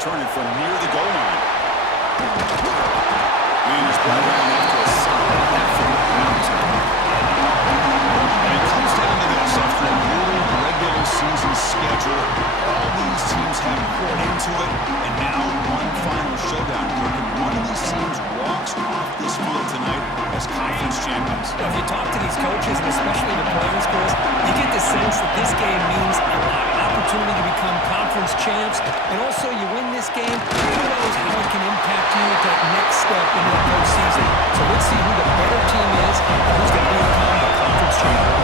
returning from near the goal line. And he's brought down after a solid effort around him. And it comes down to this. After a brutal regular season schedule, all these teams have poured into it, and now one final showdown. One of these teams walks off this field tonight as conference champions. If you talk to these coaches, and especially the players, Chris, you get the sense that this game means a lot. Opportunity to become conference champs, and also you win this game, who knows how it can impact you at that next step into the postseason. So let's see who the better team is and who's going to become the conference champion.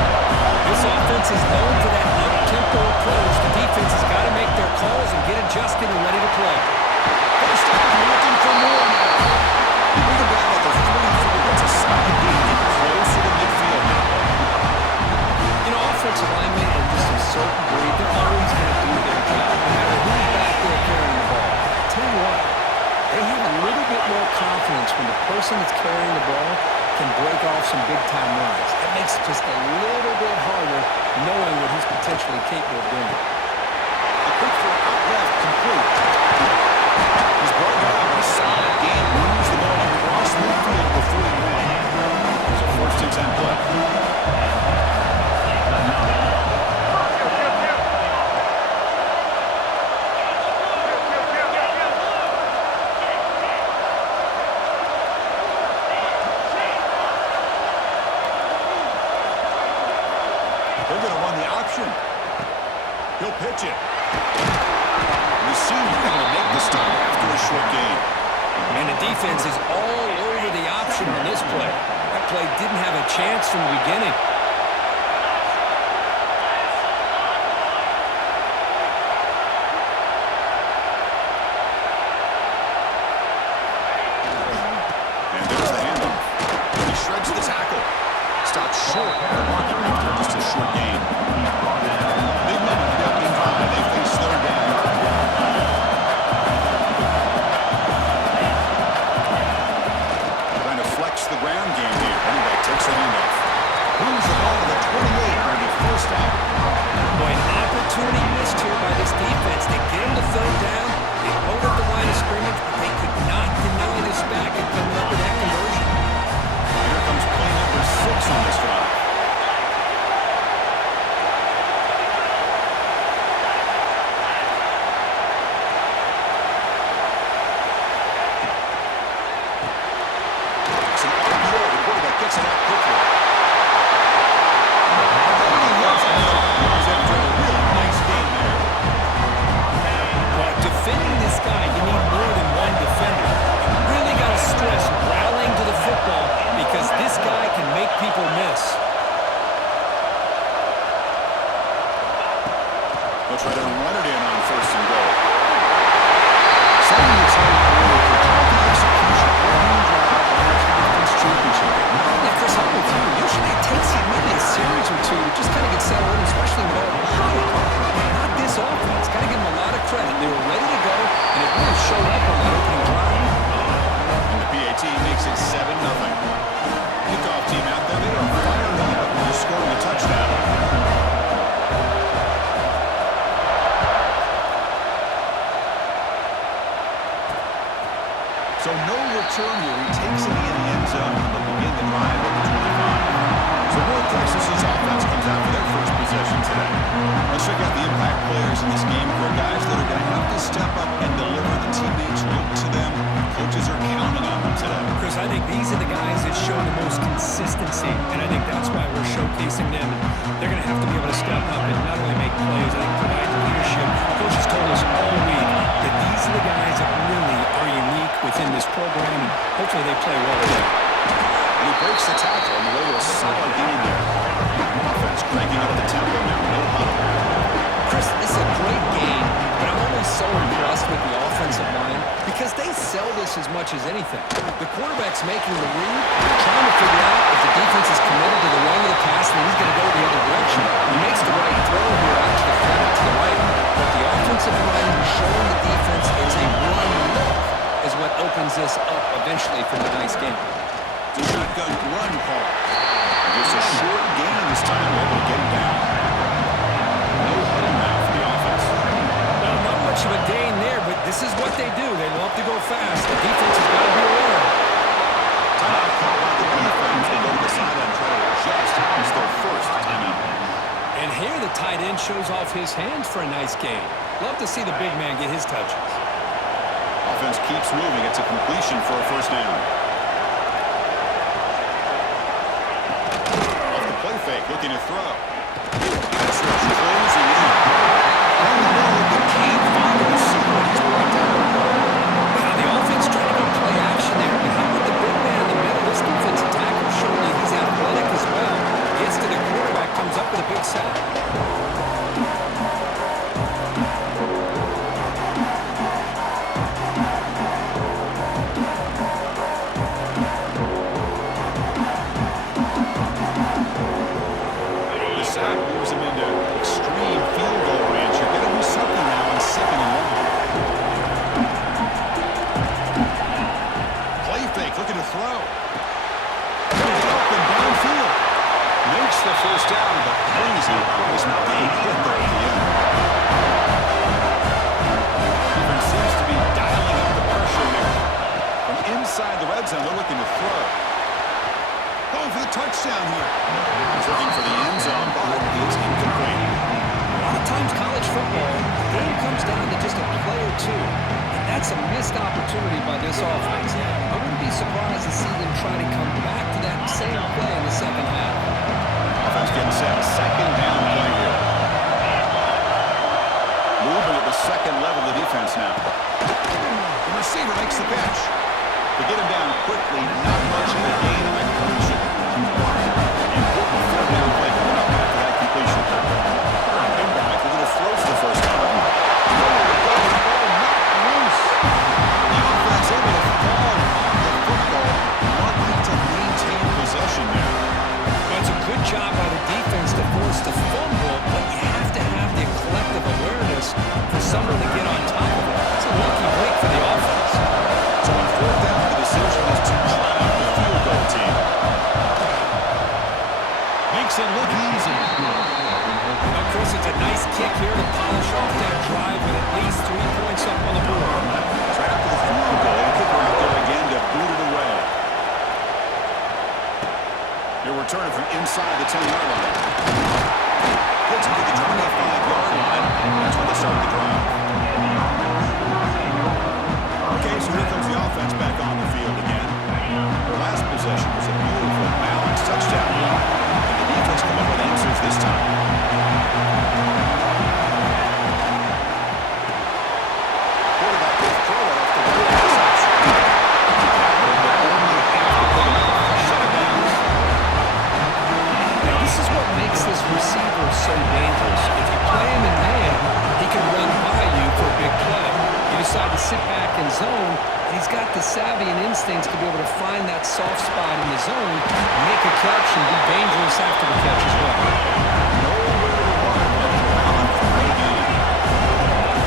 This offense is known for that up-tempo approach. The defense has got to make their calls and get adjusted and ready to play. First down, looking for more now. With the ball at the 44, that's a solid gain, getting closer to midfield now. You know, offensive linemen are just a certain breed. They're always going to do their job, no matter who's back there carrying the ball. I'll tell you what, they have a little bit more confidence when the person that's carrying the ball can break off some big-time runs. That makes it just a little bit harder knowing what he's potentially capable of doing. A quick throw out left, complete. He's brought down a solid gain, moves the ball across midfield before he won. It's a 1st and 10 play. They're going to run the option. He'll pitch it. The senior able to make the stop after a short gain. And the defense is all over the option on this play. That play didn't have a chance from the beginning. And there's the handoff. He shreds the tackle. Stops short of the marker after just a short gain. Big moment for the opening drive. They face 3rd down. Trying to flex the ground game here. Running back takes the handoff. Moves the ball to the 28 for the 1st out. Boy, an opportunity missed here by this defense. They get him to 3rd down. They hold up the line of scrimmage, but they could not deny this back and coming up with that conversion. Here comes play number 6 on this drive. It's an RPO. The quarterback gets it out quickly. After a real nice game there. But defending this guy, you need more than one defender. You really got to stress rallying to the football because this guy can make people miss. They'll try to run it in on 1st and goal. Setting the tone early for the execution of one drive on the conference championship game. Yeah, Chris, I'm with you. Usually it takes you maybe a series or two to just kind of get settled in, especially with all the hype. But not this offense. Got to give them a lot of credit. They were ready to go, and it really showed up on that opening drive. And the PAT makes it 7-0. Kickoff team out there. They are fired up after scoring a touchdown. So no return here. He takes it in the end zone and they'll begin the drive at the 25. So North Texas's offense comes out for their first possession today. Let's check out the impact players in this game for guys that are going to have to step up and deliver. The teammates look to them. Coaches are counting on them today. Chris, I think these are the guys that show the most consistency, and I think that's why we're showcasing them. They're going to have to be able to step up and not only make plays, I think provide leadership. Coach has told us all week that these are the guys that really are unique within this program, and hopefully they play well today. And he breaks the tackle on the way to a solid gain there. Offense cranking up the tempo now. No huddle. Chris, this is a great game, but I'm always so impressed with the offensive line because they sell this as much as anything. The quarterback's making the read, trying to figure out if the defense is committed to the run of the pass, and then he's going to go the other direction. He makes the right throw here out to the front, to the right, but the offensive line showing the defense it's a run look is what opens this up eventually for the nice game. The shotgun run call. Just a short gain this time, able to get him down. No huddle now for the offense. Well, not much of a gain there, but this is what line shows off his hands for a nice gain. Love to see the big man get his touches. Offense keeps moving. It's a completion for a first down. Off the play fake, looking to throw. Pass rush closing in. On the road, but can't find the receiver. He's brought down. Now the offense trying to go play action there, but how about the big man in the middle? This defensive tackle showing you he's athletic as well. Gets to the quarterback, comes up with a big sack. Moves him into extreme field goal range. You're going to do something now on 2nd and 1. Play fake, looking to throw. Up and downfield. Makes the first down, but crazy. This big hit there at the end. Defense seems to be dialing up the pressure here. From inside the red zone, they're looking to throw. Going for the touchdown here. He's looking for the end zone, but it's incomplete. A lot of times college football, the game comes down to just a play or two. And that's a missed opportunity by this offense. I wouldn't be surprised to see them try to come back to that same play in the second half. Offense getting set. Second down play here. Moving at the second level of the defense now. The receiver makes the catch. They get him down quickly. Not much of a gain on that completion. Important third down play coming up after that completion. Inback, looking to throw for the first time. Nowhere to go. The ball knocked loose. The offense able to fall on the football. Lucky to maintain possession there. That's a good job by the defense to force the fumble, but you have to have the collective awareness for someone to get on top of it. It's a lucky break for the offense. So on 4th down, the decision is to try out the field goal team. Makes it look easy. Of course, it's a nice kick here to polish off that drive with at least 3 points up on the board. Right after the field goal, the kicker out there again to boot it away. They're returning from inside the 10-yard line. Gets him to the 25-yard line. That's when they start the drive. Okay, so here comes the offense back on the field again. Their last possession was a beautiful, balanced touchdown run. And the defense come up with answers this time. Quarterback will throw it off the right pass option. But only half the play shut it down. Now, this is what makes this receiver so dangerous. If you play him in man, he can run by you for a big play. You decide to sit back and zone, and he's got the savvy and instincts to be able to find that soft spot in the zone, make a catch, and be dangerous after the catch as well. Nowhere to run, but around for a gain.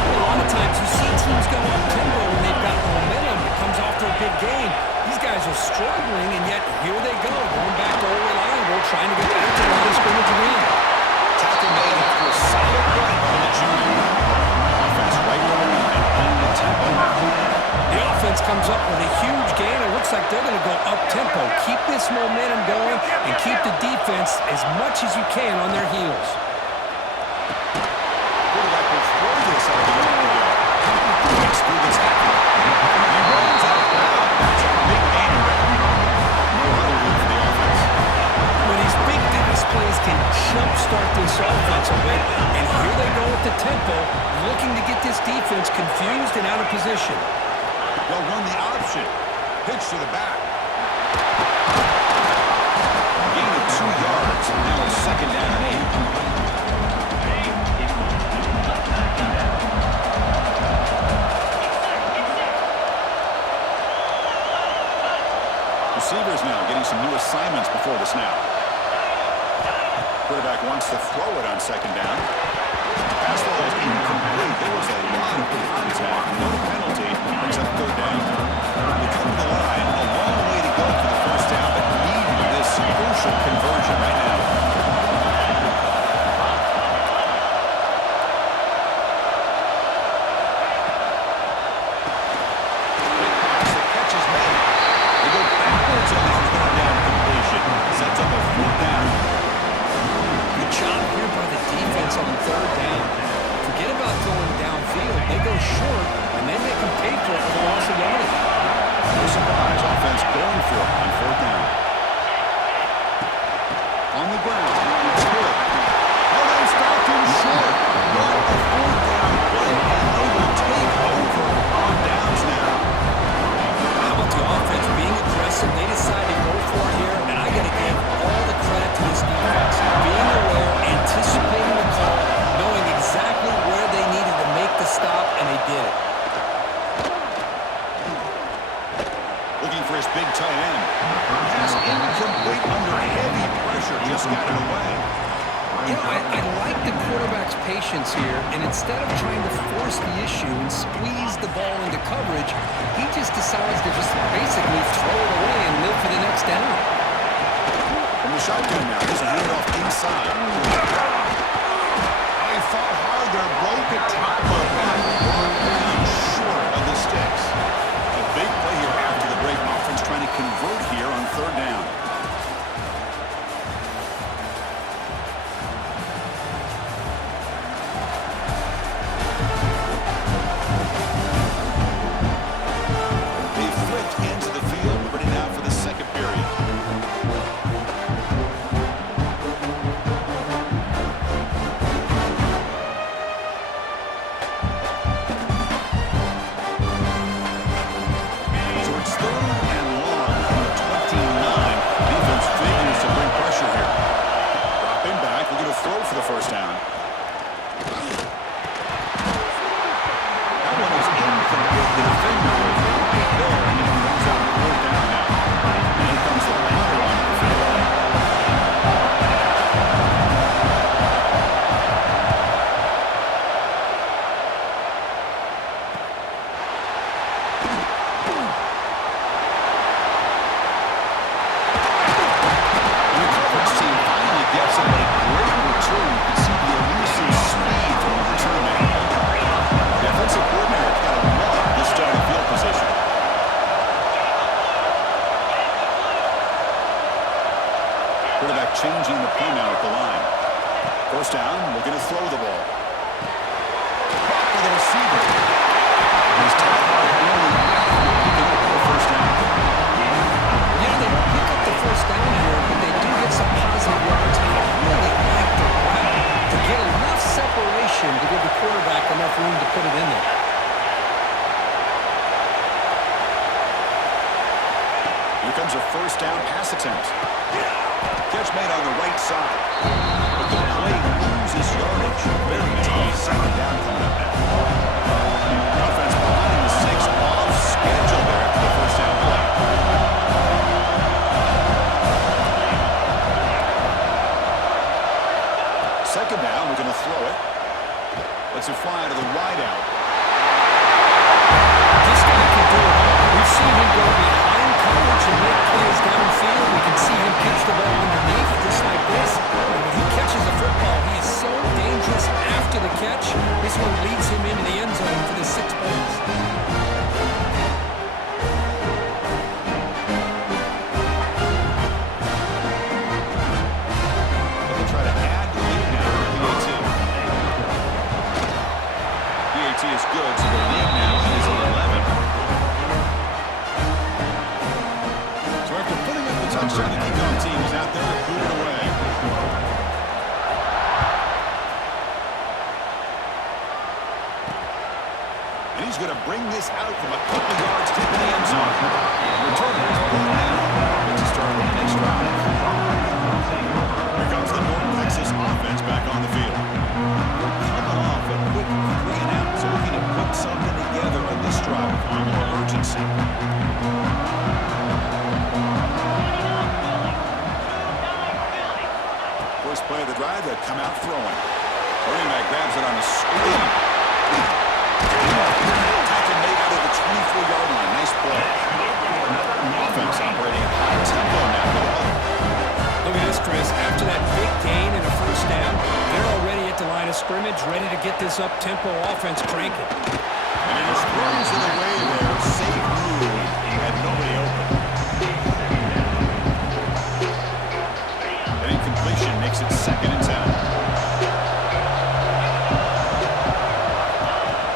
A lot of times you see teams go up tempo when they've got momentum that comes after a big game. These guys are struggling, and yet here they go, going back to old reliable, trying to get back to the line of scrimmage again. Tackle made after a solid run by the junior. Offense right where they want it, on the tempo now. The offense comes up with a huge gain. It looks like they're going to go up-tempo. Keep this momentum going and keep the defense as much as you can on their heels. Quarterback will throw this out of the area. Next move is happening. He runs out of bounds. That's a big gain there. No huddle room for the offense. When these big pass plays can jumpstart this offense a bit, and here they go with the tempo, looking to get this defense confused and out of position. They'll run the option. Pitch to the back. Gain of 2 yards. Now it's 2nd down and 8. Receivers now getting some new assignments before the snap. Quarterback wants to throw it on 2nd down. Pass ball is incomplete. There was a lot of contact. No penalty. Brings up 3rd down. They come to the line. A long way to go for the first down, but needing this crucial conversion right now. Quick pass. The catch is made. They go backwards on this 3rd down completion. Sets up a 4th down. Good job here by the defense on 3rd the ground. It's good. Oh, they stopped him short. What a fourth down play, and they will take over on downs now. How about the offense being aggressive? They decided to go for it here, and I got to give all the credit to this defense. Being aware, anticipating the call, knowing exactly where they needed to make the stop, and they did it. Looking for his big tight end. Pass incomplete under heavy pressure. Just got it away. You know, I like the quarterback's patience here, and instead of trying to force the issue and squeeze the ball into coverage, he just decides to just basically throw it away and live for the next down. From the shotgun now, there's a handoff inside. They fought hard there, broke a tackle, and brought down short of the sticks. A big play here after the break. Offense trying to convert here on third down. They flipped into the field, ready now for the second period. So it's third and long from the 29. Defense figures to bring pressure here. Dropping back, we're going to throw for the first down. That one is incomplete. The defender was right there, and he brings out fourth down now. And here comes the batter on the field. And the coverage team finally gets him, but a great return. You can see the elusive speed from the return man. The offensive coordinator got to love this starting field position. Quarterback changing the play now at the line. First down, we're going to throw the ball. Caught by the receiver. He's tied hard early after picking up the first down. Yeah, they don't pick up the first down here, but they do get some positive yards, and I really like the route to get enough separation to give the quarterback enough room to put it in there. Here comes a first down pass attempt. Catch made on the right side. But the play loses yardage. Very tough second down coming up now. The offense behind the six off schedule there after the first down play. Second down, we're going to throw it. Lets it fly to the wide out. This guy can do it all. We've seen him go behind coverage and make plays downfield. We can see him catch the ball underneath just like this. And when he catches a football, he is so dangerous after the catch. This one leads him into the end zone for the 6 points. They'll try to add the lead now to PAT. PAT is good, so the lead now is 11. So after putting up the touchdown, the kickoff team is out there to boot it away. And he's going to bring this out from a couple yards deep in the end zone. Returner is brought down. Gets a start on the next drive. Here comes the North Texas offense back on the field. We're coming off a quick 3 and out, so looking to put something together on this drive with a little more urgency. First play of the drive, they come out throwing. Running back grabs it on the screen. Tackle made out of the 24-yard line. Nice play. Offense operating at high tempo now. Look at this, Chris. After that big gain and a first down, they're already at the line of scrimmage, ready to get this up-tempo offense cranking. And he just throws it away there. Safe move. Had nobody open. An incompletion makes it 2nd and 10.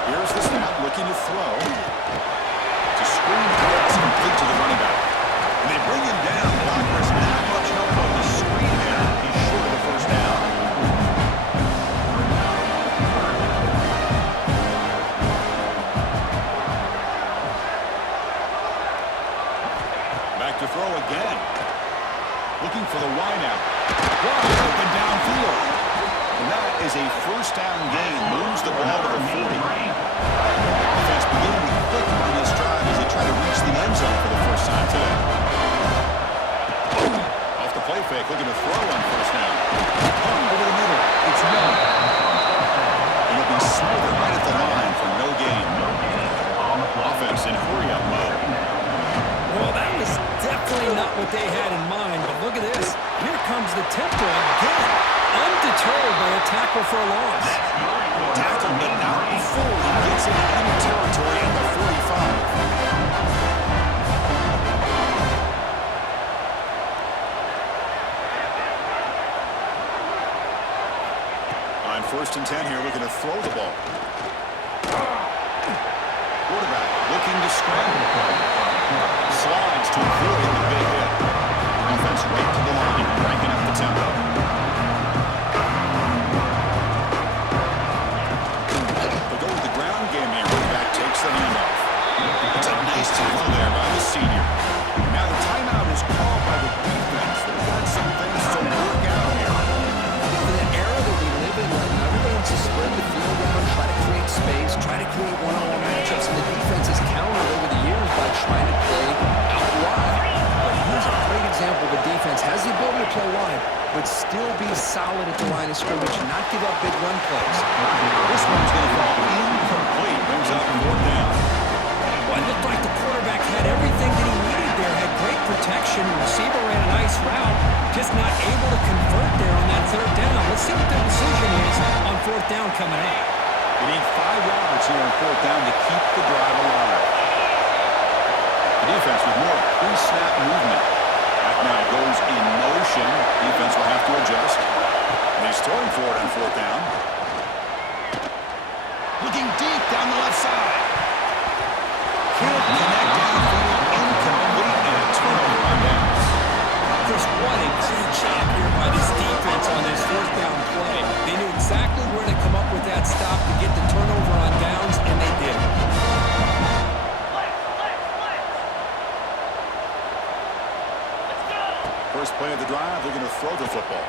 Here's the snap, looking to throw. It's a screen pass complete to the running back. And they bring him down. Doc, there's not much help on the screen there. He's short is a first down gain. Moves the ball to the 40. Offense beginning to click on this drive as they try to reach the end zone for the first time today. Off the play fake, looking to throw on first down. Over the middle. It's Young. And it'll be smothered right at the line for no gain. Offense in hurry-up mode. Well, that was definitely not what they had in mind, but look at this. Here comes the tempo again. Undeterred by a tackle for a loss. Tackle, but not before he gets into enemy territory at the 45. On 1st and 10 here, looking to throw the ball. Quarterback looking to scramble. Slides to avoid the big hit. Offense right to the line, cranking up the tempo. They'll go with the ground game here. Quarterback takes the handoff. It's a nice tackle there by the senior. Now the timeout is called by the defense. They've got some things to work out here. In the era that we live in right now, everybody wants to spread the field around, try to create space, try to create one-on-one matchups, and the defense has countered over the years by trying to play out wide. But here's a great example of a defense has the ability to play wide, but still be solid at the line of scrimmage and not give up big run plays. This one's going to fall incomplete. Brings up 4th down. Well, it looked like the quarterback had everything that he needed there, had great protection, receiver ran a nice route, just not able to convert there on that 3rd down. Let's see what the decision is on 4th down coming up. They need 5 yards here on 4th down to keep the drive alive. The defense with more pre-snap movement. Back now goes in motion. Defense will have to adjust. And he's throwing for it on 4th down. Looking deep down the left side. Can't connect downfield. Incomplete and a turnover on downs. Chris, what a great job here by this defense on this 4th down play. They knew exactly where to come up with that stop to get the turnover on downs, and they did. First play of the drive, they're going to throw the football.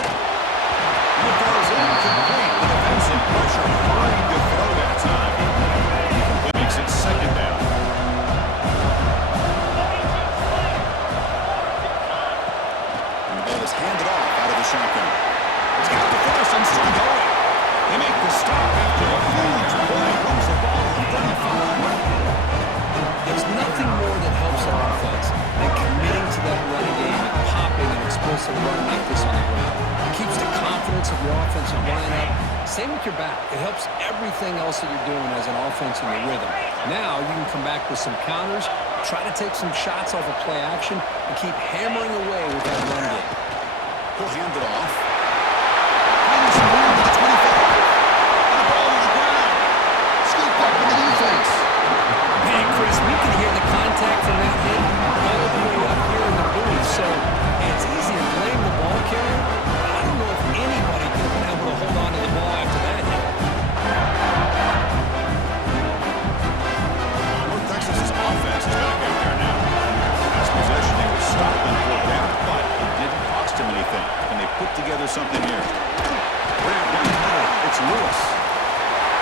And the ball is incomplete. The defensive pressure trying to throw that time. It makes it 2nd down. And the ball is handed off out of the shotgun. It's got the first and still going. They make the stop after a huge play. Moves the ball to the 35. There's nothing more that helps our offense than committing to that running game and popping an explosive run like this on the ground. It keeps the confidence of your offensive line up. Same with your back. It helps everything else that you're doing as an offense in the rhythm. Now you can come back with some counters, try to take some shots off of play action, and keep hammering away with that run game. He'll hand it off. Finding some room to the 25. And the ball on the ground. Scooped up in the defense. Hey, Chris, we can hear the contact from that hit all the way up here in the booth, so it's easy to blame the ball carrier. I don't know if anybody could have been able to hold on to the ball after that hit. North Texas's offense is back out there now. Last possession, they were stopped on 4th down, but it didn't cost them anything. And they put together something here. Grab down the middle. It's Lewis.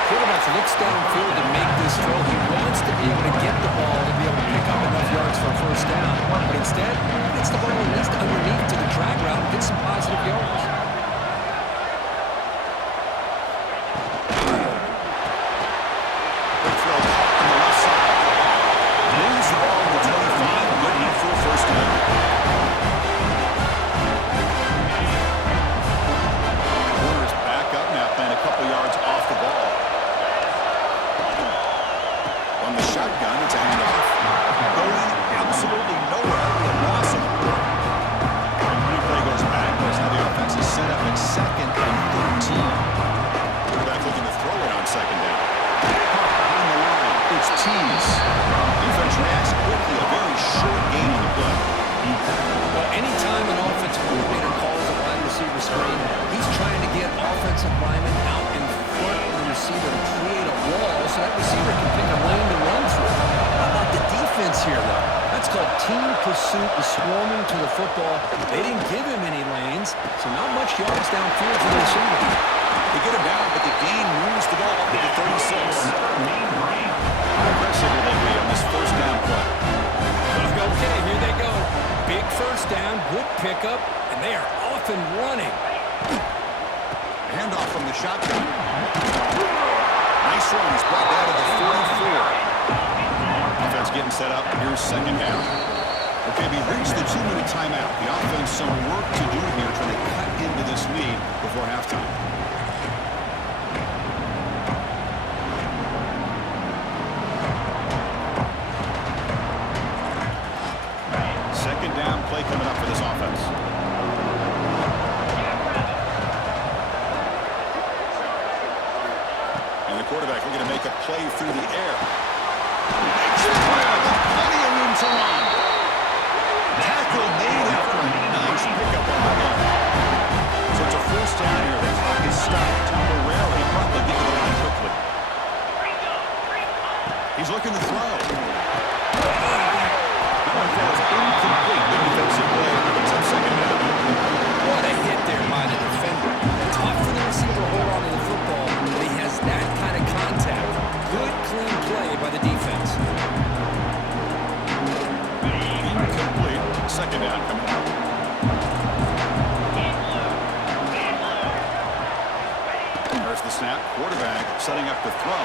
Quarterback looks downfield to make this throw. He wants to be able to get the ball to be able to pick up enough yards for a 1st down. But instead, he gets the ball at least underneath to the drag route and gets some positive yards. Big throw caught on the left side. Moves the ball to the 25. Good enough for a 1st down. Warner's back up now, playing a couple yards off the ball. On the shotgun, it's a handoff. Going absolutely nowhere. A loss of the play. Running play goes backwards. Now the offense is set up at 2nd and 13. Quarterback looking to throw it on 2nd down. Caught behind the line. It's Tease. Defense reacts quickly. A very short gain on the play. Well, anytime an offensive coordinator calls a wide receiver screen, he's trying to get offensive linemen out in front of the receiver to create a wall so that receiver can pick a lane to run through. How about the defense here, though? That's called team pursuit and swarming to the football. They didn't give him any lanes, so so not much yards downfield for the receiver. They get him down, but the gain moves the ball up to the 36. How aggressive will they be on this first down play? Okay, here they go. Big first down, good pickup, and they are off and running. Handoff from the shotgun. Nice run. He's brought down to the 44. Offense getting set up. Here's second down. Okay, we reached the 2-minute timeout. The offense some work to do here trying to cut into this lead before halftime. Second down play coming up for this offense. And the quarterback looking to make a play through the air. Makes the grab, and plenty of room to run. Tackle made after a nice pickup on the run. So it's a first down here. The clock is stopped temporarily, but they get to the line quickly. He's looking to throw. That one falls incomplete. Good defensive play. It's on second down. What a hit there by the defender. Tough for the receiver to hold on to the football, but he has that kind of contact. Good, clean play by the defense. Incomplete. Second down coming up. There's the snap. Quarterback setting up to throw.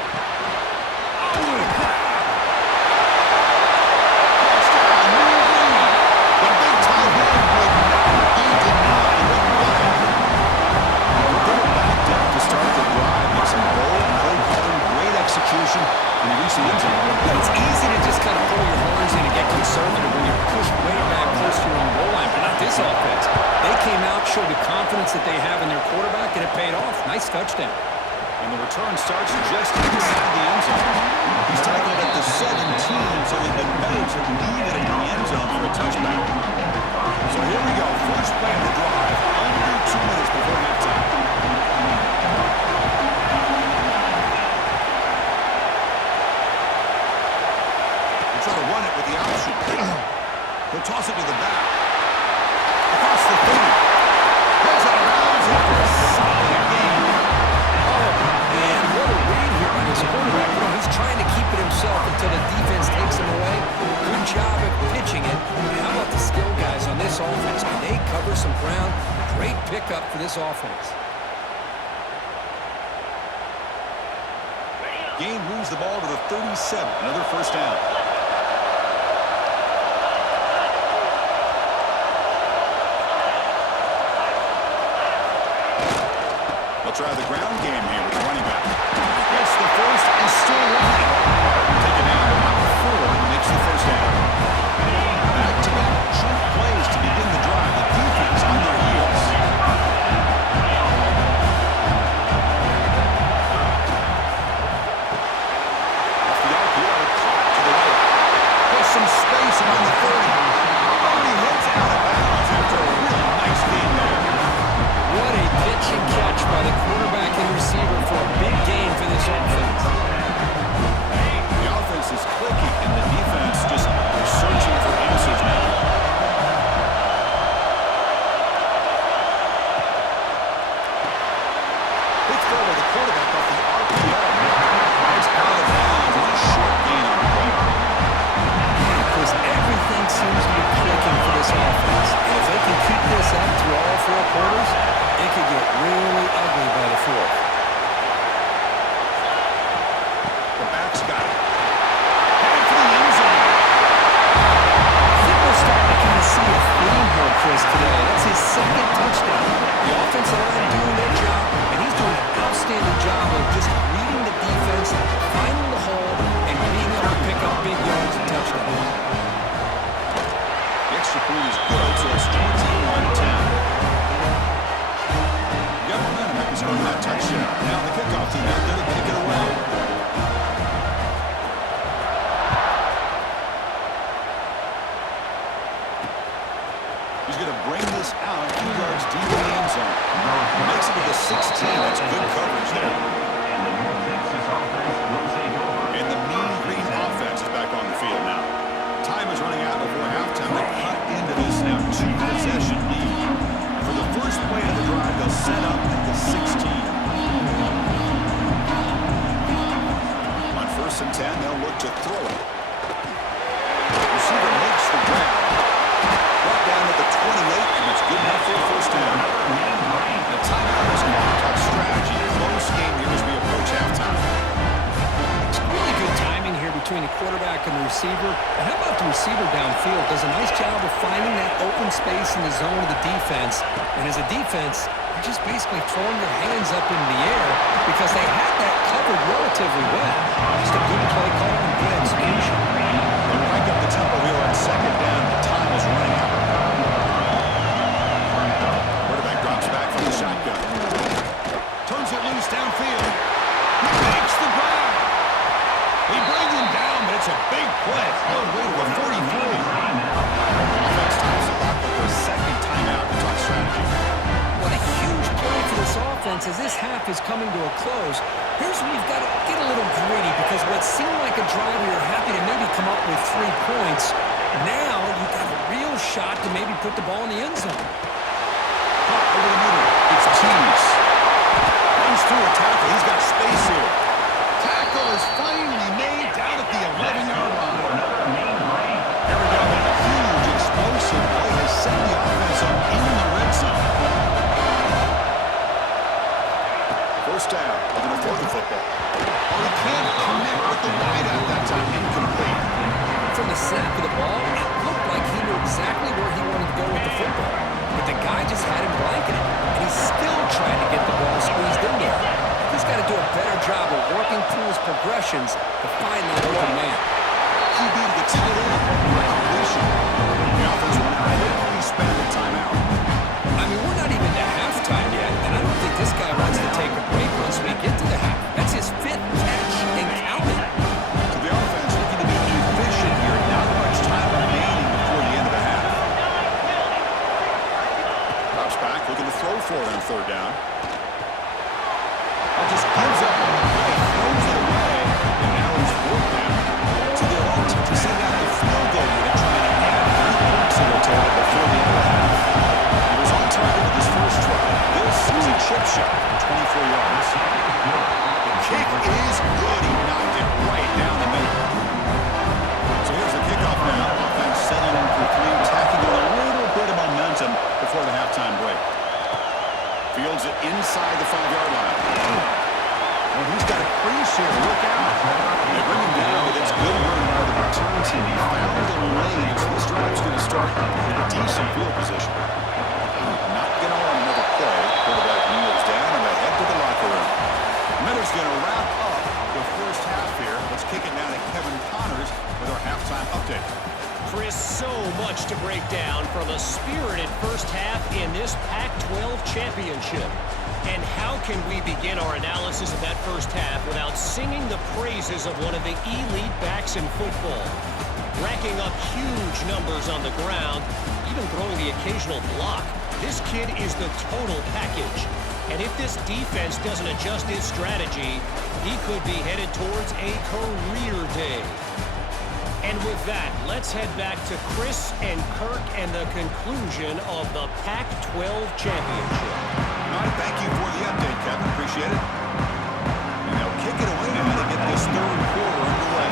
And he reached the end zone. It's easy to just kind of pull your horns in and get conservative when you're pushed way back close to your own goal line, but not this offense. They came out, showed the confidence that they have in their quarterback, and it paid off. Nice touchdown. And the return starts just inside the end zone. He's tackled at the 17, so they've been better to leave it in the end zone for a touchback. So here we go. First play of the drive. Under 2 minutes before halftime. Try to run it with the option. He'll toss it to the back. Across the 30. Goes out of bounds after a solid game. Oh, man, what a read here by this quarterback. You know, he's trying to keep it himself until the defense takes him away. Good job at pitching it. How about the skill guys on this offense? Can they cover some ground? Great pickup for this offense. Gain moves the ball to the 37. Another first down. Try the ground game here with the running back. Gets the first and still running. Taken down to about 4 and makes the first down. Back-to-back short plays to begin the drive. The defense on their heels. Off the RPO, caught to the right. There's some space around the 30. Only hits out of bounds after a really nice game there. What a pitch and catch by the quarterback and receiver for a big gain for this offense. The offense is clicking, and the defense just searching for answers now. Big throw by the quarterback off the RPO. It's out of bounds with a short gain on the play. Because everything seems to be clicking for this offense. And if they can keep this up through all 4 quarters, it could get really ugly by the 4th. The back's got it. Headed for the end zone. I think we're starting to kind of see a theme here, Chris, today. That's his second touchdown. The offensive line doing their job, and he's doing an outstanding job of just reading the defense, finding the hole, and being able to pick up big yards and touchdowns. The extra point is good, so it's 21-10. Scoring that touchdown. Now the kickoff team out there to kick it away. He's going to bring this out 2 yards deep in the end zone. Makes it to the 16. That's good coverage there. And the mean green offense is back on the field now. Time is running out before halftime. They cut into this now 2-possession lead. For the first play of the drive. They'll set up at the 16. On 1st and 10, they'll look to throw it. Receiver makes the grab. Brought down at the 28, and it's good enough for a 1st down. The timeout is called. Tough strategy. Close game here as we approach halftime. Really good timing here between the quarterback and the receiver. And how about the receiver downfield? Does a nice job of finding that open space in the zone of the defense. And as a defense, you're just basically throwing your hands up in the air because they had that covered relatively well. Just a good play call and good execution. They rank up the tempo here on 2nd down. The time is running out. Quarterback drops back from the shotgun. Turns it loose downfield. He makes the grab. He brings him down, but it's a big play. All the way to the 43. Offense times the clock with their 2nd timeout to talk strategy. What a huge play for this offense as this half is coming to a close. Here's where you've got to get a little greedy because what seemed like a drive where you're happy to maybe come up with 3 points, now you've got a real shot to maybe put the ball in the end zone. Caught over the middle. It's Cheese. Runs through a tackle. He's got space here. Tackle is finally made down at the 11-yard line. Here we go. That huge explosive play has set the offense up in the red zone. 1st down. They're going to throw the football. Oh, he can't connect with the wideout that time. Incomplete. From the snap of the ball, it looked like he knew exactly where he wanted to go with the football. But the guy just had him blanketed, and he's still trying to get the ball squeezed in there. He's got to do a better job of working through his progressions to find that open man. QB to the tight end. Completion. The offense went out. Quickly spent the timeout. I mean, we're not even to halftime yet, and I don't think this guy wants to take a break once we get to the half. That's his 5th catch and counting. To the offense, looking to be efficient here. Not much time remaining before the end of the half. Drops back, looking to throw for it on 3rd down. Just gives up on the play, throws it away, and now it's 4th down. So they'll all attempt to send out the field goal unit, trying to add 3 points to their total before the end of the half. He was on target with his first try. This is a chip shot from 24 yards. The kick is good. He knocked it right down the middle. So here's the kickoff now. Offense settling for 3, tacking on a little bit of momentum before the halftime break. Fields it inside the 5-yard line. Well, he's got a crease here. Look out. They bring him down, but it's good run by the return team. He found a lane, so this drive's going to start in a decent field position. Not going to run another play. Quarterback kneels down, and they head to the locker room. Miller's going to wrap up the first half here. Let's kick it now to Kevin Connors with our halftime update. Chris, so much to break down from a spirited first half in this Pac-12 championship. And how can we begin our analysis of that first half without singing the praises of one of the elite backs in football? Racking up huge numbers on the ground, even throwing the occasional block. This kid is the total package. And if this defense doesn't adjust its strategy, he could be headed towards a career day. And with that, let's head back to Chris and Kirk and the conclusion of the Pac-12 championship. All right, thank you for the update, Kevin. Appreciate it. And they'll kick it away now to get this 3rd quarter underway.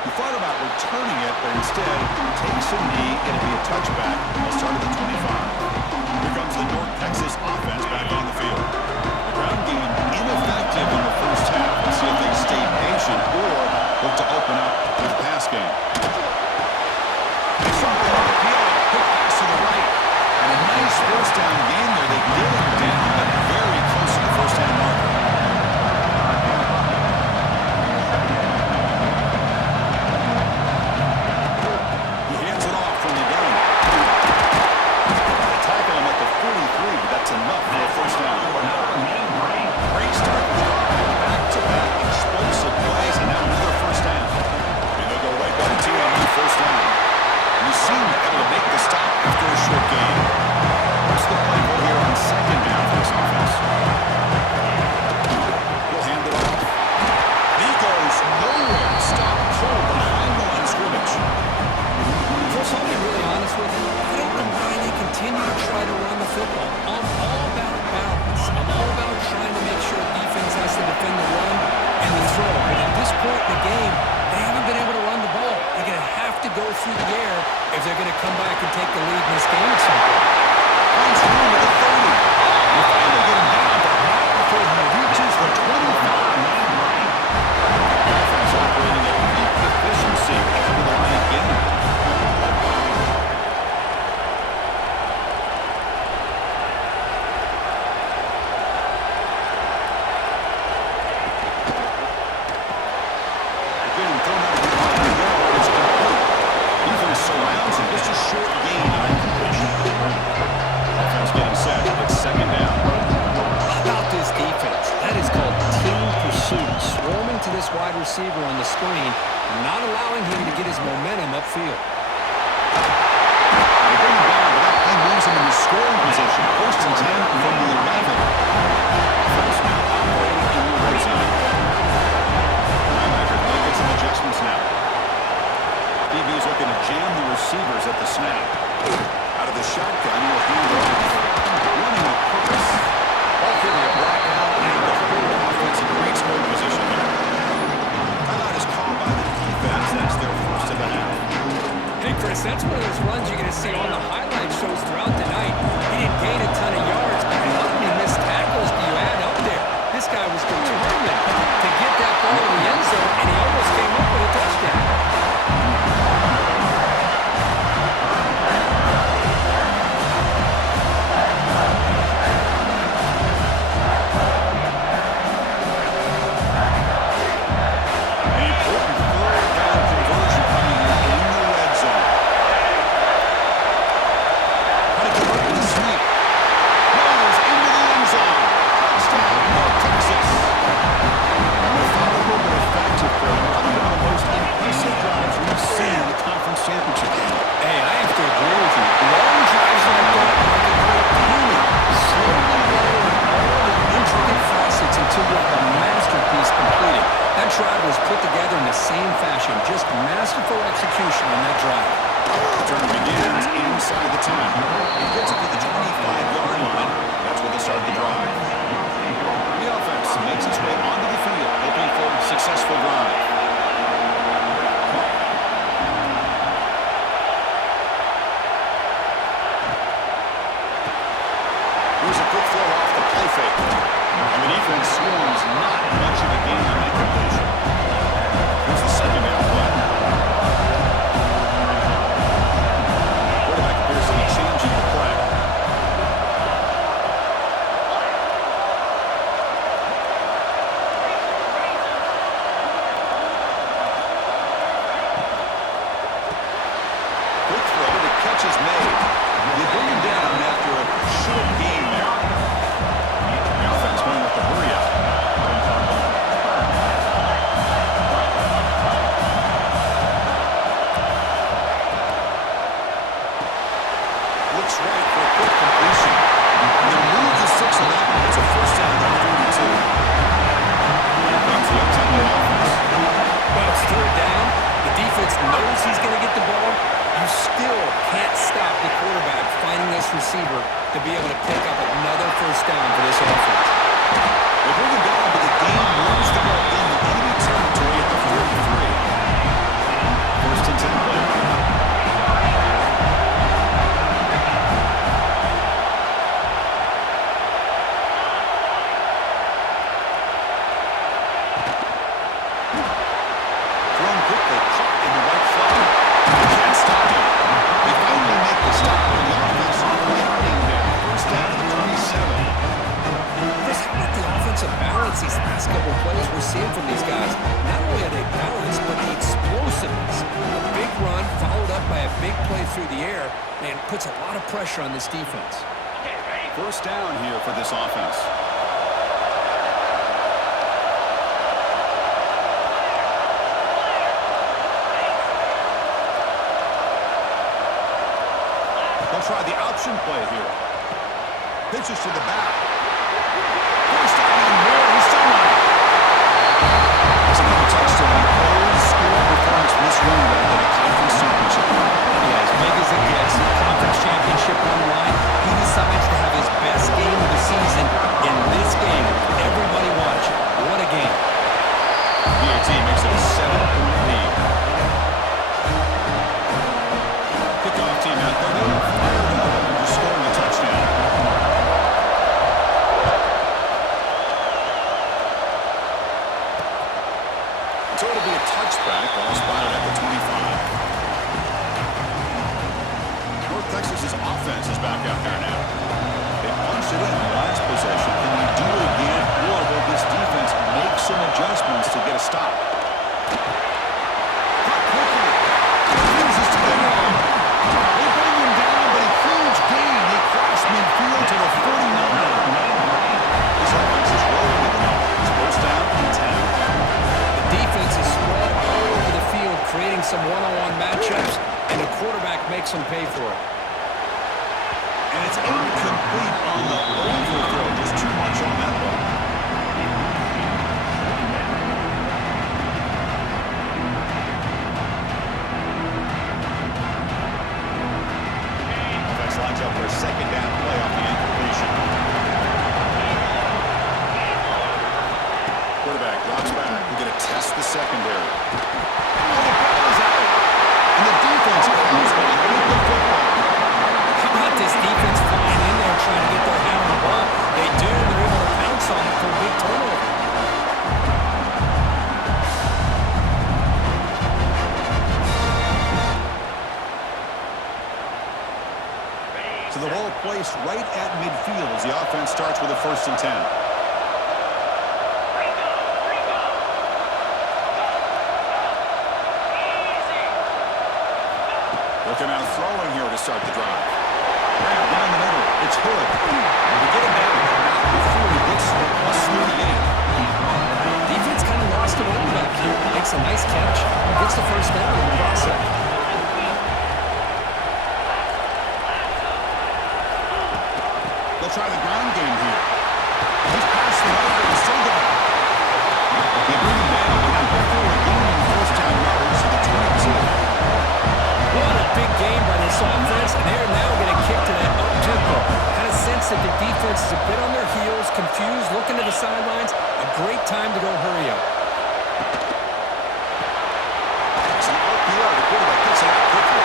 He thought about returning it, but instead takes a knee. It'll be a touchback. They'll start at the 25. Here comes the North Texas offense back on the field. Ground game ineffective in the first half. Let's see if they stay patient or look to open up with the pass game. Something on the field. Quick pass to the right. And a nice 1st down game there. They get him down, but very close to the 1st down marker. He hands it off from the gun. They tackle him at the 43, but that's enough for a 1st down. to go through the air if they're going to come back and take the lead in this game at some point. Finds room at the 30. They finally get him down, but not before he reaches the 25-yard line. Offense operating at peak efficiency. Coming to the line again. Again, thrown out of the line to go. It's complete. Defense surrounds him. Just a short gain on completion. Offense getting set. It's second down. How about this defense? That is called team pursuit. Swarming to this wide receiver on the screen, not allowing him to get his momentum upfield. They bring him down, but that moves him in the scoring position. First and 10 from the 11. Offense now operating in the red zone. Linebackers making some adjustments now. DB's looking to jam the receivers at the snap. Out of the shotgun, he'll hand it off. Running with purpose. Ball carrier brought down and the full offense in great scoring position here. Timeout is called by the defense. That's their first of the half. Hey, Chris, that's one of those runs you're going to see on the highlight shows throughout the night. He didn't gain a ton of yards, but how many missed tackles do you add up there? This guy was determined to get that ball in the end zone, and he almost came up with a touchdown. Receiver to be able to pick up another first down for this offense. They bring him down, but the game moves the ball into enemy territory at the 43. First and 10 play. Thrown quickly, caught in the right flat. They can't stop him. They finally make the stop, and the offense running down. First down, 27. Chris, how about the offensive balance these last couple of plays we're seeing from these guys? Not only are they balanced, but the explosiveness. A big run followed up by a big play through the air, and puts a lot of pressure on this defense. First down here for this offense. They'll try the option play here. Pitches to the back. First down and more. He's still not. That's another touchdown. Old school performance from this running back in a conference championship. Yeah, as big as it gets, conference championship on the line, he decides to have his best game of the season in this game. Everybody watching. What a game. PAT makes it a 7-point lead. out there now. They punched it in the last possession. Can they do it again, or will this defense make some adjustments to get a stop? Quickly. Refuses to get on. They bring him down, but a huge gain. They cross midfield to the 49. This offense is rolling with the numbers. First down and 10. The defense is spread all over the field, creating some one-on-one matchups, and the quarterback makes them pay for it. And it's incomplete on the overthrow. Just too much on that one. Offense lines up for a second down play off the incompletion. Quarterback drops back. We're going to test the secondary. Oh, the ball is out. And the defense comes back with the football. How about this defense flying in there trying to get their hand on the ball? They do. They're able to pounce on it for a big turnover. So the ball placed right at midfield as the offense starts with a 1st and 10. Looking out throwing here to start the drive. Right down the middle. It's Hood. To get him back, not before he gets to the +38. Defense kind of lost a running back here. Makes a nice catch. Gets the first down in the process. They'll try the ground game here. He's passed the ball and still got it. They bring him down, but not before gaining first down yards to the 22. What a big game by this offense, and they're now going to kick to that up-tempo. Kind of sense that the defense is a bit on their heels, confused, looking to the sidelines. A great time to go hurry up. It's an RPO. The quarterback gets it out quickly.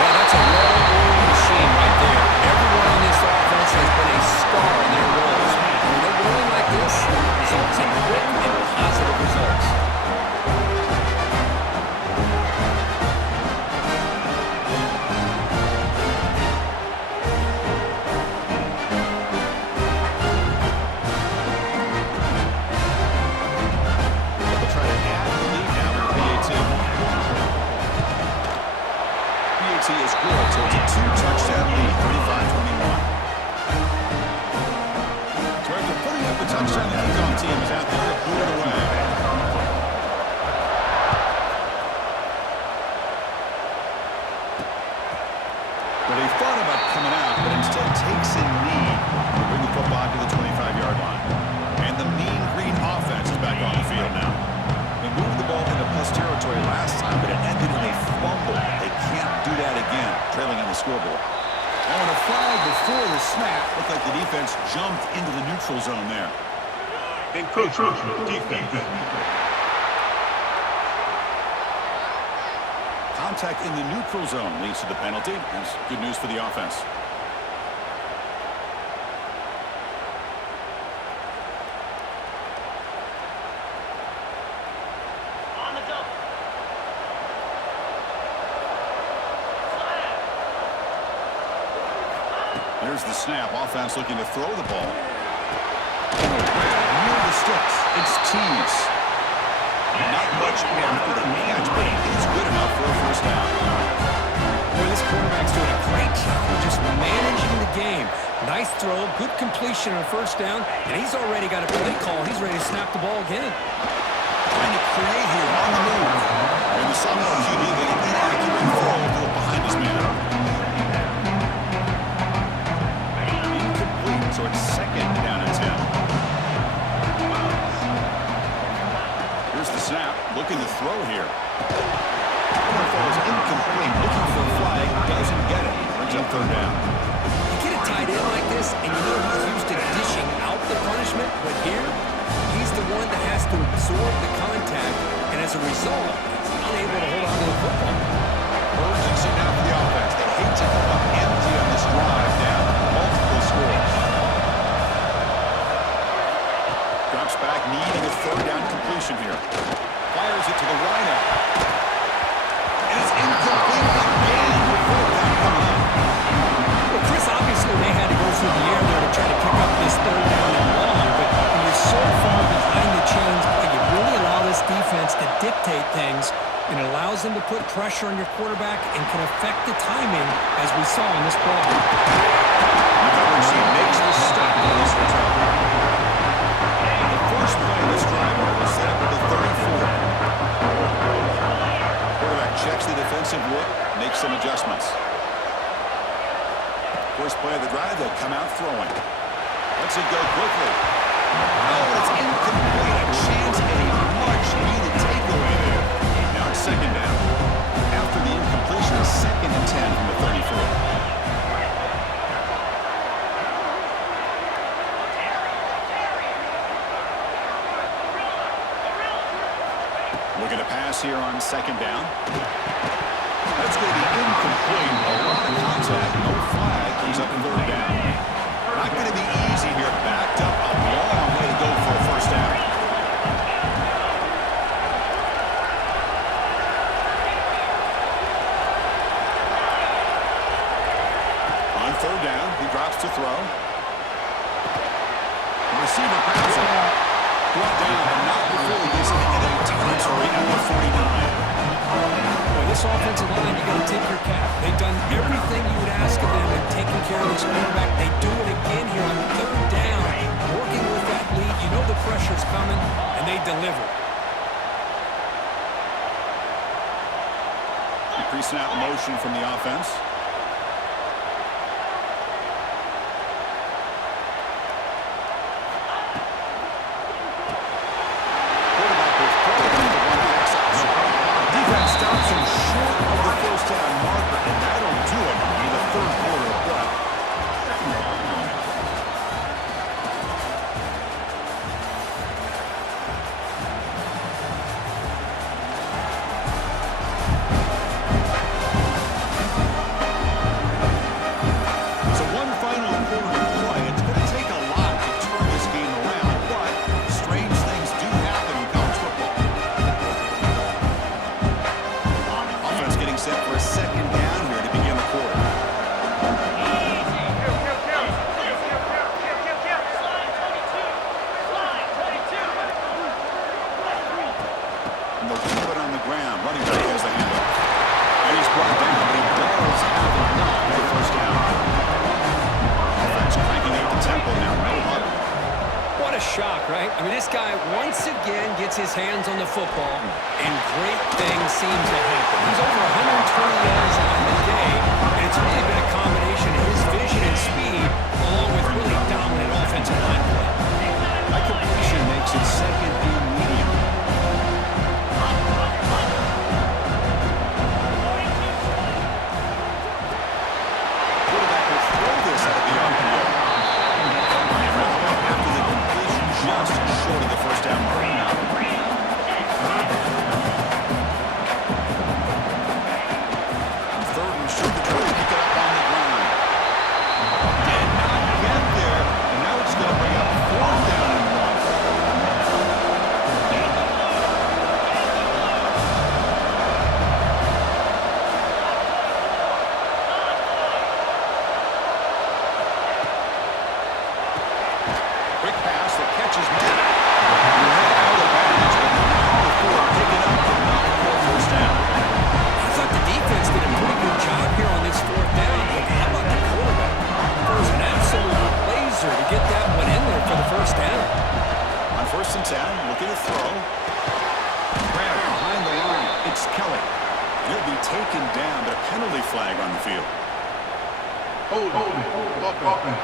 Well, that's a well-oiled machine right there. Everyone on this offense has been a star in their roles. When they're rolling like this, results in quick and positive results. They'll try to add the lead now with PAT. PAT is good, so it's a 2-touchdown lead, 35-21. So after putting up the touchdown, the kickoff team is out there to boot it away. Well, they thought about coming out, but instead takes a knee to bring the football to the 25-yard line. And the mean green offense is back on the field now. They moved the ball into plus territory last time, but it ended in a fumble. They can't do that again, trailing on the scoreboard. Oh, and a flag before the snap. Looked like the defense jumped into the neutral zone there. Encroachment defense. Contact in the neutral zone leads to the penalty. That's good news for the offense. On the double. Here's the snap. Offense looking to throw the ball. Near the sticks. It's Tease. Not much after the catch, but it is good enough for a first down. Boy, this quarterback's doing a great job of just managing the game. Nice throw, good completion on first down, and he's already got a play call. He's ready to snap the ball again. Trying to create here on the move. And the Samuel QB with an inaccurate throw to it behind his man. Incomplete, so it's second down and 10. Here's the snap, looking to throw here. Throw is incomplete, looking for a flag, doesn't get it. Brings up third down. You get a tight end like this, and you know he's used to dishing out the punishment, but here, he's the one that has to absorb the contact, and as a result, he's unable to hold on to the football. Urgency now for the offense. They hate to come up empty on this drive down. Multiple scores. Drops back, needing a third down completion here. Fires it to the wideout. And it's incomplete again. Fourth down coming up. to put pressure on your quarterback and can affect the timing, as we saw in this play. She makes the stop on this return. The first play of this drive was set up at the 34. Quarterback checks the defensive look, makes some adjustments. First play of the drive, they'll come out throwing. Lets it go quickly. Oh, it's incomplete. A chance at a much-needed takeaway there. Now it's second down. After the incompletion, it's 2nd and 10 from the 34. Looking to pass here on 2nd down. That's going to be incomplete. A lot of contact. No flag. Comes up 3rd down. Not going to be easy here. Backed up a long way to go for a first down. On 3rd down, he drops to throw. The receiver grabs it. Brought down, but not before he gets into enemy territory at the 49. Boy, this offensive line, you got to tip your cap. They've done everything you would ask of them in taking care of this quarterback. They do it again here on 3rd down, working with that lead. You know the pressure's coming, and they deliver. Pre-snap motion from the offense. Quarterback was probably the one pass outside. Defense stops him short of the first down marker, and that'll do it in the 3rd quarter of play. So one final quarter to play. It's going to take a lot to turn this game around, but strange things do happen in college football. Offense getting set for a 2nd down here to begin the quarter. And they'll keep it on the ground. Running back has the handoff. And he's brought down, but he does have enough for the first down. Offense cranking up the tempo now. No huddle. What a shock, right? I mean, this guy once again gets his hands on the football, and great things seem to happen. He's over 120 yards on the day, and it's really been a combination of his vision and speed, along with really dominant offensive line play. That completion makes it 2nd and medium. Quarterback will throw this out of the RPO. After the completion, just short of the first down mark. On 3rd and short, the try to pick it up on the ground. Did not get there, and now it's going to bring up 4th down and 1. Quick pass that catches Matt. Out of bounds, but not before picking up the not for first down. I thought the defense did a pretty good job here on this 4th down, but how about the quarterback? Throws an absolute laser to get that one in there for the first down. On 1st and 10, looking to throw. Grab behind the line. It's Kelly. He'll be taken down, but a penalty flag on the field. Hold it. Offense.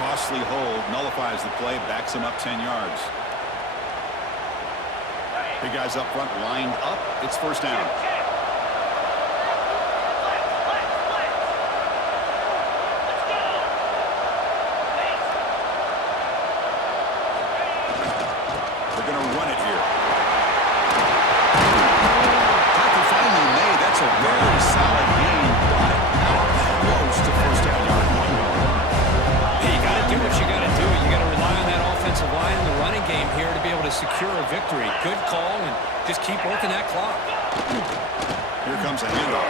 Costly hold, nullifies the play, backs him up 10 yards. Big guys up front lined up. It's first down. They're going to run it here. Tackle finally made. That's a very solid gain, but not close to first down yard 1. Hey, you got to do what you got to do. You got to rely on that offensive line in the running game here to be able to secure a victory. Good call, and just keep working that clock. Here comes a handoff.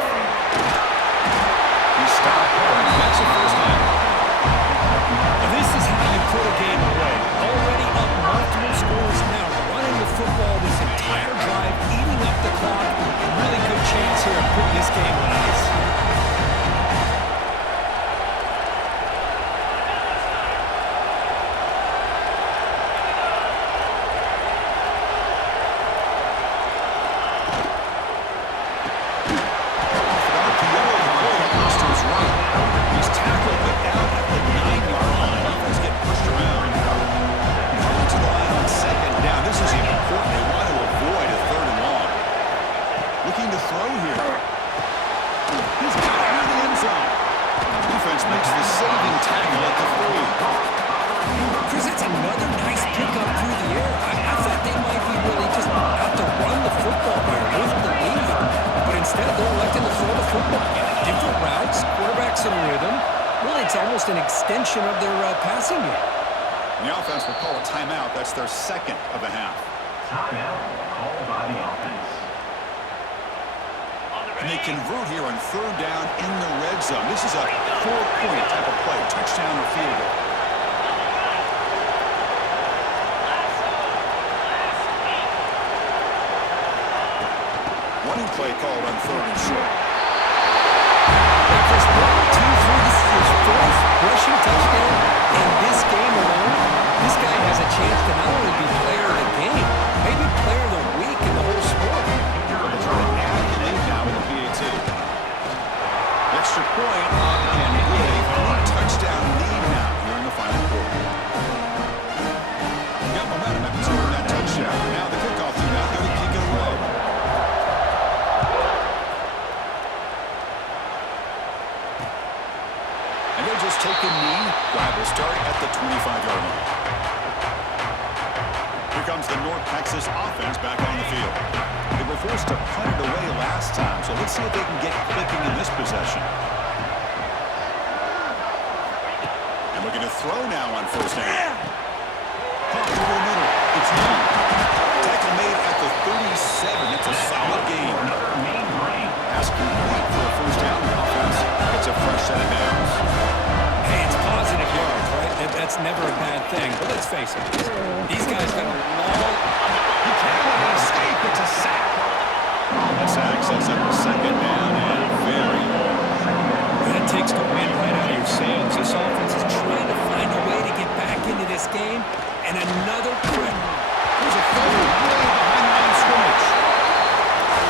He stopped. That's a first down. And this is how you put a game away. Already up multiple scores now, running the football this entire drive, eating up the clock. Really good chance here of putting this game on ice. It's almost an extension of their passing game. The offense will call a timeout. That's their second of the half. Timeout called by the offense. And they convert here on third down in the red zone. This is a 4-point type of play, touchdown or field goal. Running play called on third and short. Fourth rushing touchdown in this game alone. This guy has a chance to not only be player of the game, maybe player of the week in the whole sport. They're trying to add an 8 now with the PAT. Extra point and with a 3-touchdown lead now here in the final quarter. Got momentum after scoring that touchdown. Now the kickoff team out there to kick it away. And they'll just take a knee. Drive will start at the 25-yard line. Here comes the North Texas offense back on the field. They were forced to punt it away last time, so let's see if they can get clicking in this possession. And looking to throw now on first down. Pop over the middle. It's Young. Tackle made at the 37. It's a solid game. Pass complete for a first down. The offense gets a fresh set of downs. Hey, it's positive yards, right? That's never a bad thing. But let's face it, these guys got a long... He can't escape. It's a sack. That sack sets up a second down and very long. That takes the wind right out of your sails. This offense is trying to find a way to get back into this game. And another credit. There's a third way behind the line of scrimmage.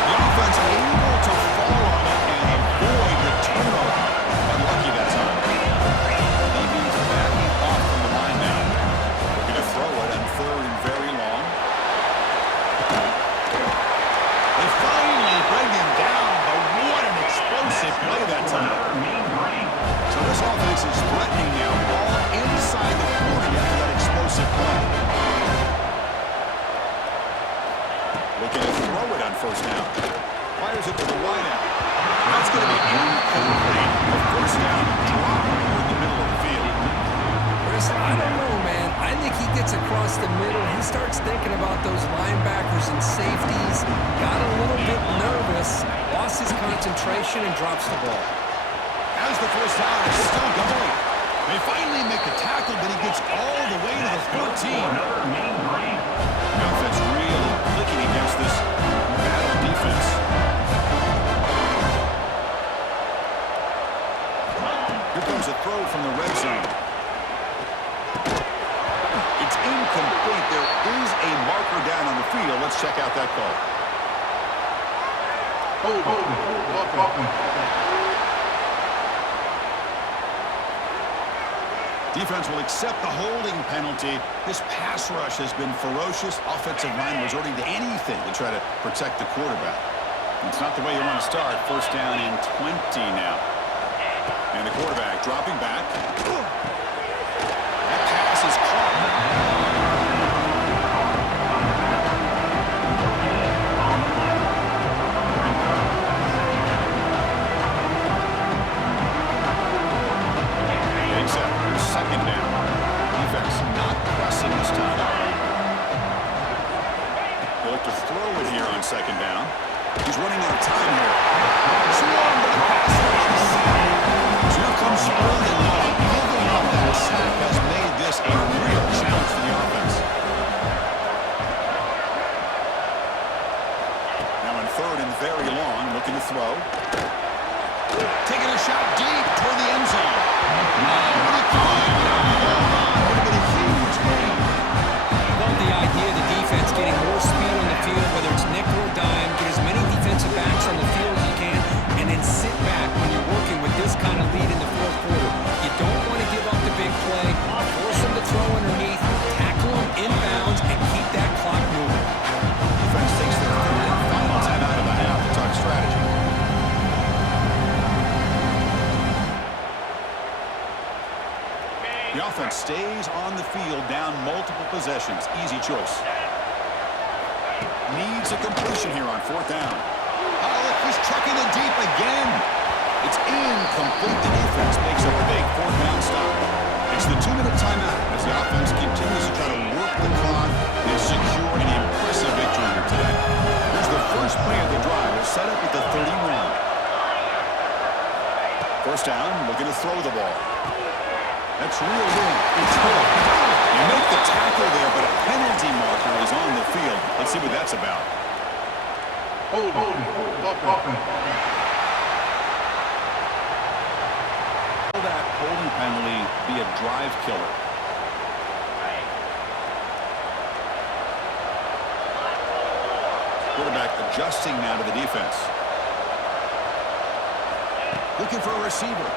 The offense able to fall on it and avoid the turnover. Unlucky that time. DB's backing off from the line now. Looking to throw it on third and very long. They finally bring him down, but what an explosive play that time. So this offense is threatening now, all inside the 40 after that explosive play. Looking to throw it on first down. Fires it to the wideout. That's going to be incomplete. A first down drop in the middle of the field. Chris, I don't know, man. I think he gets across the middle. He starts thinking about those linebackers and safeties. Got a little bit nervous. Lost his concentration and drops the ball. As the first down is still going. They finally make the tackle, but he gets all the way to the 14. The offense really clicking against this battle defense. Here comes a throw from the red zone. It's incomplete. There is a marker down on the field. Let's check out that call. Defense will accept the holding penalty. This pass rush has been ferocious. Offensive line resorting to anything to try to protect the quarterback. It's not the way you want to start. First down and 20 now. And the quarterback dropping back. That pass is caught. Second down. Defense not pressing this time. They look to throw it here on second down. He's running out of time here. Swarm to the pass. So here comes Sterling Long. Giving up that sack has made this a real challenge for the offense. 3rd and very long, looking to throw. Taking a shot deep toward the end zone. What a climb. Would have been a huge gain. I love the idea of the defense getting more speed on the field, whether it's nickel or dime, get as many defensive backs on the field as you can, and then sit back when you're working with this kind of lead in the 4th quarter. You don't want to give up the big play, force them to throw underneath, tackle them inbounds, and keep that clock moving. Defense takes their 3rd and final timeout of the half to talk strategy. The offense stays on the field, down multiple possessions. Easy choice. Needs a completion here on 4th down. Oh, look, he's trucking it deep again. It's incomplete. The defense makes a big 4th down stop. It's the 2-minute timeout as the offense continues to try to work the clock and secure an impressive victory here today. Here's the first play of the drive. It's set up at the 31. 1st down, looking to throw the ball. That's reeled in. It's good. You make the tackle there, but a penalty marker is on the field. Let's see what that's about. Holding. Will that holding penalty be a drive killer? Quarterback adjusting now to the defense. Looking for a receiver.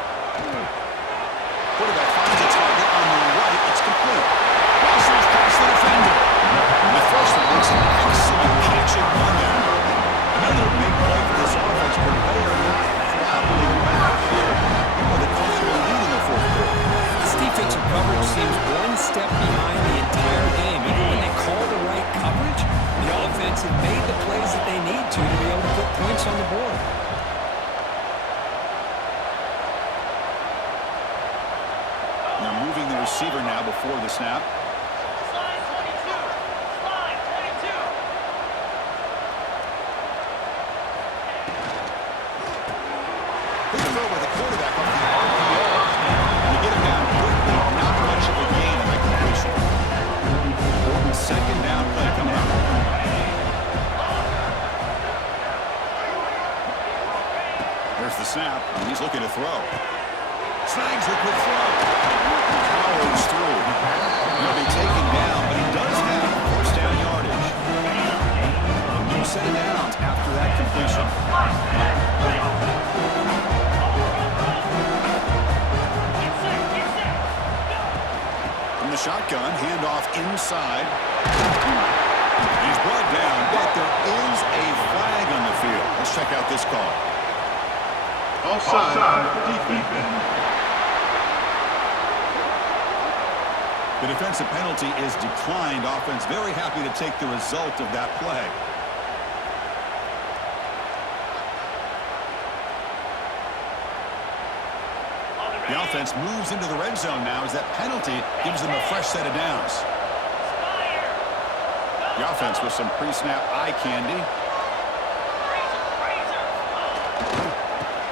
Quarterback finds a target on the right. It's complete. Rushes past the defender. And the first one makes an excellent catch and run there. Another big play for this offense. They are traveling back here. With a comfortable lead in the 4th quarter. This defensive coverage seems one step behind the entire game. Even when they call the right coverage, the offense has made the plays that they need to be able to put points on the board. They're moving the receiver now before the snap. Good throw by the quarterback off the RPO. To get him down quickly, not much of a gain in that completion. Important 2nd down play coming up. There's the snap, and he's looking to throw. Snags a quick throw. Powers through. He'll be taken down, but he does have 1st down yardage. A new set of downs after that completion. From the shotgun, handoff inside. He's brought down, but there is a flag on the field. Let's check out this call. Offside. Defense. The defensive penalty is declined. Offense very happy to take the result of that play. The offense moves into the red zone now as that penalty gives them a fresh set of downs. The offense with some pre-snap eye candy.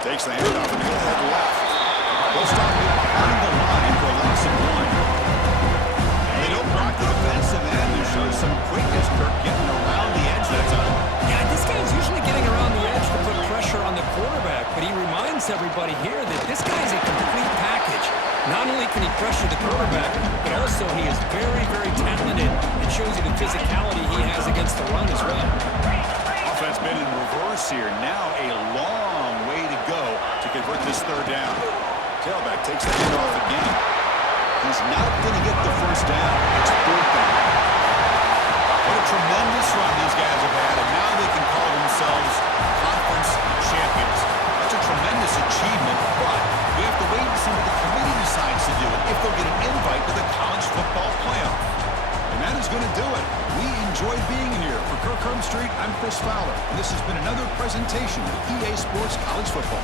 Takes the handoff and he'll head left. They'll stop it behind the line for a loss of 1. They don't block the defensive end. They show some quickness, Kirk, getting around the edge that time. Yeah, this game's usually getting around the edge to put pressure on the quarterback, but he reminds everybody here that this guy's a complete package. Not only can he pressure the quarterback, but also he is very, very talented. It shows you the physicality he has against the run as well. Offense been in reverse here. Now a long way to go to convert this 3rd down. Tailback takes the handoff again. He's not going to get the 1st down. It's 4th down. What a tremendous run these guys have had, and now they can call themselves conference champions. That's a tremendous achievement, but we have to wait and see what the committee decides to do, if they'll get an invite to the college football playoff. And that is going to do it. We enjoyed being here. For Kirk Street, I'm Chris Fowler, and this has been another presentation of EA Sports College Football.